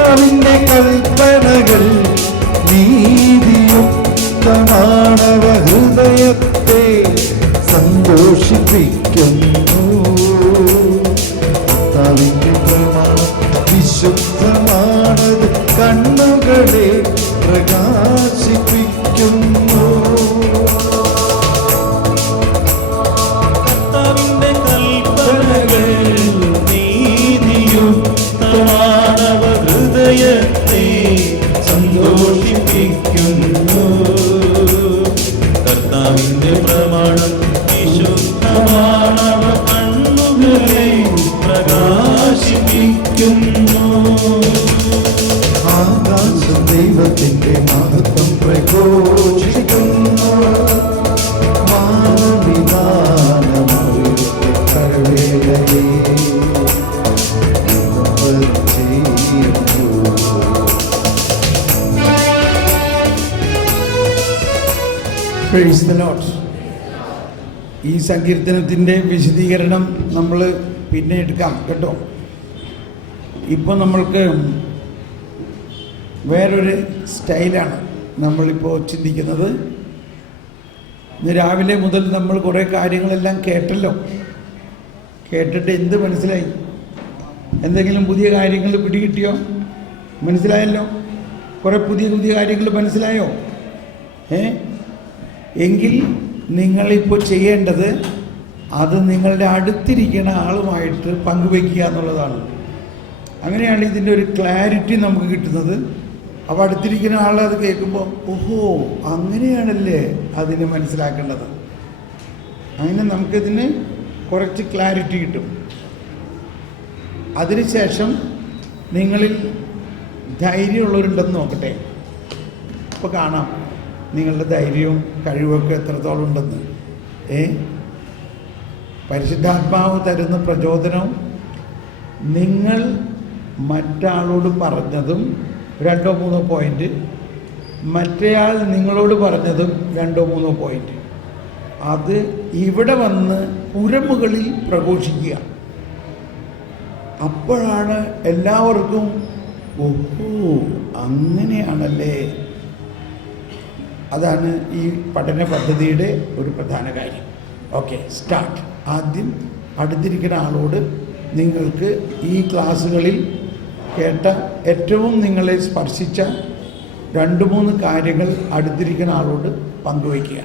കർത്താവിന്റെ കൽപ്പനകൾ നീതിയുക്തമാണവ ഹൃദയത്തെ സന്തോഷിപ്പിക്കുന്നു. കർത്താവിന്റെ പ്രമാണം വിശുദ്ധമാണത് കണ്ണുകളെ പ്രകാശിപ്പിക്കുന്നു. കർത്താവിന്റെ കൽപ്പനകൾ നീതിയുക്തമാണവ ഹൃദയത്തെ സന്തോഷിപ്പിക്കുന്നു. കർത്താവിന്റെ പ്രമാണം വിശുദ്ധമാണവ കണ്ണുകളെ പ്രകാശിപ്പിക്കുന്നു. ആകാശം ദൈവത്തിന്റെ മഹത്വം പ്രഘോഷിക്കുന്നു. മാവിധാനമവിടുത്തെ കരവേലയെ പ്രൈസ് ദി ലോർഡ്. ഈ സങ്കീർത്തനത്തിൻ്റെ വിശദീകരണം നമ്മൾ പിന്നെ എടുക്കാം കേട്ടോ. ഇപ്പോൾ നമ്മൾക്ക് വേറൊരു സ്റ്റൈലാണ് നമ്മളിപ്പോൾ ചിന്തിക്കുന്നത്. ഇന്ന് രാവിലെ മുതൽ നമ്മൾ കുറേ കാര്യങ്ങളെല്ലാം കേട്ടല്ലോ. കേട്ടിട്ട് എന്ത് മനസ്സിലായി? എന്തെങ്കിലും പുതിയ കാര്യങ്ങൾ പിടികിട്ടിയോ? മനസ്സിലായല്ലോ? കുറേ പുതിയ പുതിയ കാര്യങ്ങൾ മനസ്സിലായോ? എങ്കിൽ നിങ്ങളിപ്പോൾ ചെയ്യേണ്ടത് അത് നിങ്ങളുടെ അടുത്തിരിക്കുന്ന ആളുമായിട്ട് പങ്കുവയ്ക്കുക എന്നുള്ളതാണ്. അങ്ങനെയാണ് ഇതിൻ്റെ ഒരു ക്ലാരിറ്റി നമുക്ക് കിട്ടുന്നത്. അപ്പോൾ അടുത്തിരിക്കുന്ന ആൾ അത് കേൾക്കുമ്പോൾ ഓഹോ അങ്ങനെയാണല്ലേ അതിന് മനസ്സിലാക്കേണ്ടത്. അങ്ങനെ നമുക്കിതിന് കുറച്ച് ക്ലാരിറ്റി കിട്ടും. അതിനുശേഷം നിങ്ങളിൽ ധൈര്യമുള്ളവരുണ്ടെന്ന് നോക്കട്ടെ. ഇപ്പോൾ കാണാം നിങ്ങളുടെ ധൈര്യവും കഴിവൊക്കെ എത്രത്തോളം ഉണ്ടെന്ന്. പരിശുദ്ധാത്മാവ് തരുന്ന പ്രചോദനവും നിങ്ങൾ മറ്റാളോട് പറഞ്ഞതും 2-3 പോയിൻ്റ്, മറ്റേയാൾ നിങ്ങളോട് പറഞ്ഞതും 2-3 പോയിൻ്റ്, അത് ഇവിടെ വന്ന് പുരമുകളിൽ പ്രഘോഷിക്കുക. അപ്പോഴാണ് എല്ലാവർക്കും ഓഹോ അങ്ങനെയാണല്ലേ. അതാണ് ഈ പഠന പദ്ധതിയുടെ ഒരു പ്രധാന കാര്യം. Okay, start. ആദ്യം അടുത്തിരിക്കുന്ന ആളോട് നിങ്ങൾക്ക് ഈ ക്ലാസ്സുകളിൽ കേട്ട ഏറ്റവും നിങ്ങളെ സ്പർശിച്ച 2-3 കാര്യങ്ങൾ അടുത്തിരിക്കുന്ന ആളോട് പങ്കുവയ്ക്കുക.